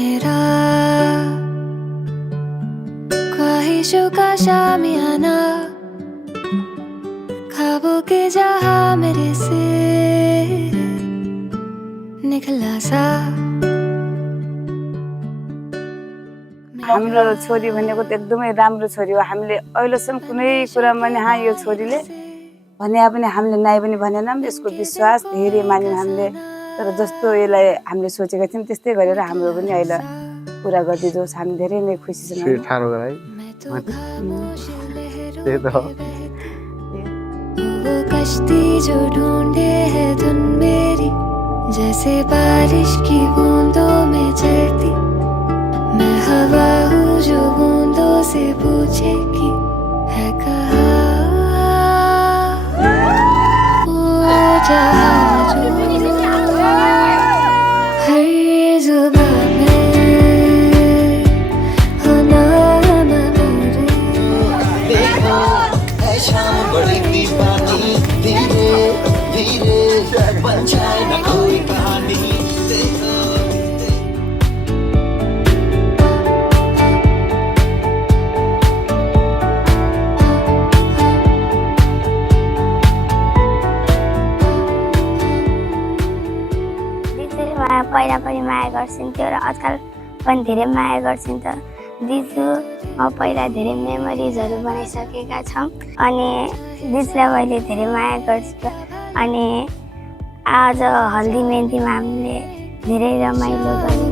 मेरा ख्वाहिशों का शामियाना ख्वाबों के जहां मेरे से निकला सा हाम्रो छोरी भनेको त एकदमै राम्रो छोरी हो। हामीले अहिलेसम्म कुनै कुरामा नि यो छोरीले भने पनि हामीले नाइ पनि भनेनौँ। यसको विश्वास धेरै मान्यौँ हामीले। तर जस्तो यसलाई हामीले सोचेका थियौँ त्यस्तै गरेर हाम्रो पनि अहिले पुरा गरिदियोस्। हामी धेरै नै खुसी छौँ। वो कश्ती जो ढूंढे है धुन मेरी जैसे बारिश की बूंदों में चलती मैं हवा हूँ जो बूंदों से पूछे कि है कहाँ वो जहाँ जो हर जुबान में हो नाम मेरे शाम बड़ी दीवानी धीरे धीरे बन जाए ना कोई कहानी। पहिला पनि माया गर्छिन्थ्यो र आजकल पनि धेरै माया गर्छिन् त दिजु म पहिला धेरै मेमोरिजहरू बनाइसकेका छौँ अनि दिजुलाई मैले धेरै माया गर्छु अनि आज हल्दी मेहन्दीमा हामीले धेरै रमाइलो गर्यौँ।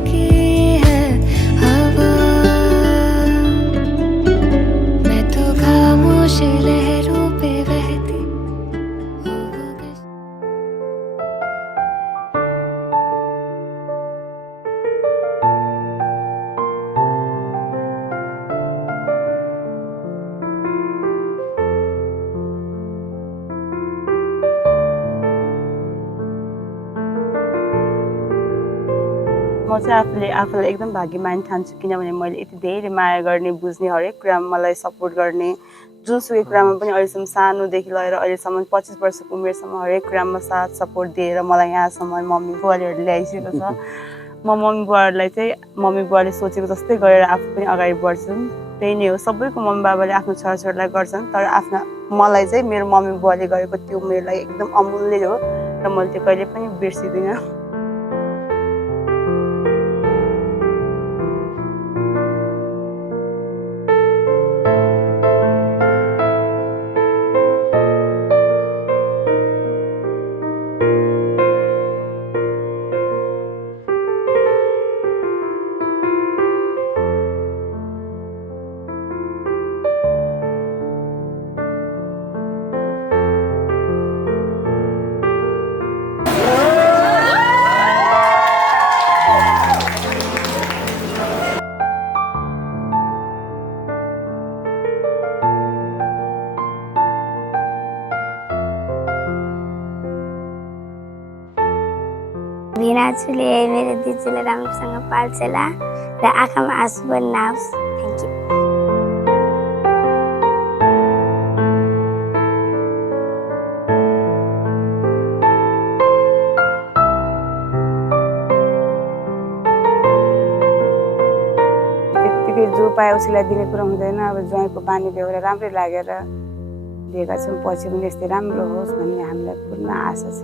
मैं तो खामोश लहरों पे बहती म चाहिँ आफूलाई एकदम भाग्यमानी ठान्छु। किनभने मैले यति धेरै माया गर्ने बुझ्ने हरेक कुरामा मलाई सपोर्ट गर्ने जुनसुकै कुरामा पनि अहिलेसम्म सानोदेखि लिएर अहिलेसम्म 25 वर्षको उमेरसम्म हरेक कुरामा साथ सपोर्ट दिएर मलाई यहाँसम्म मम्मी बुवाले ल्याइसकेको छ। म मम्मी बुवाहरूलाई चाहिँ मम्मी बुवाले सोचेको जस्तै गरेर आफू पनि अगाडि बढ्छु। त्यही नै हो, सबैको मम्मी बाबाले आफ्नो छोराछोरीलाई गर्छन् तर आफ्ना मलाई चाहिँ मेरो मम्मी बुवाले गरेको त्यो मेरो लागि एकदम अमूल्य हो र मैले त्यो कहिले पनि बिर्सिदिनँ। भिनाजुले मेरो दिजुले राम्रोसँग पाल्छला र आँखामा आँसु पनि नआओस्। Thank you. त्यतिकै जो पाए उसैलाई दिने कुरा हुँदैन। अब ज्वाइँको बानी बेहोरा राम्रै लागेर दिएका छौँ। पछि पनि यस्तै राम्रो होस् भन्ने हामीलाई पूर्ण आशा छ।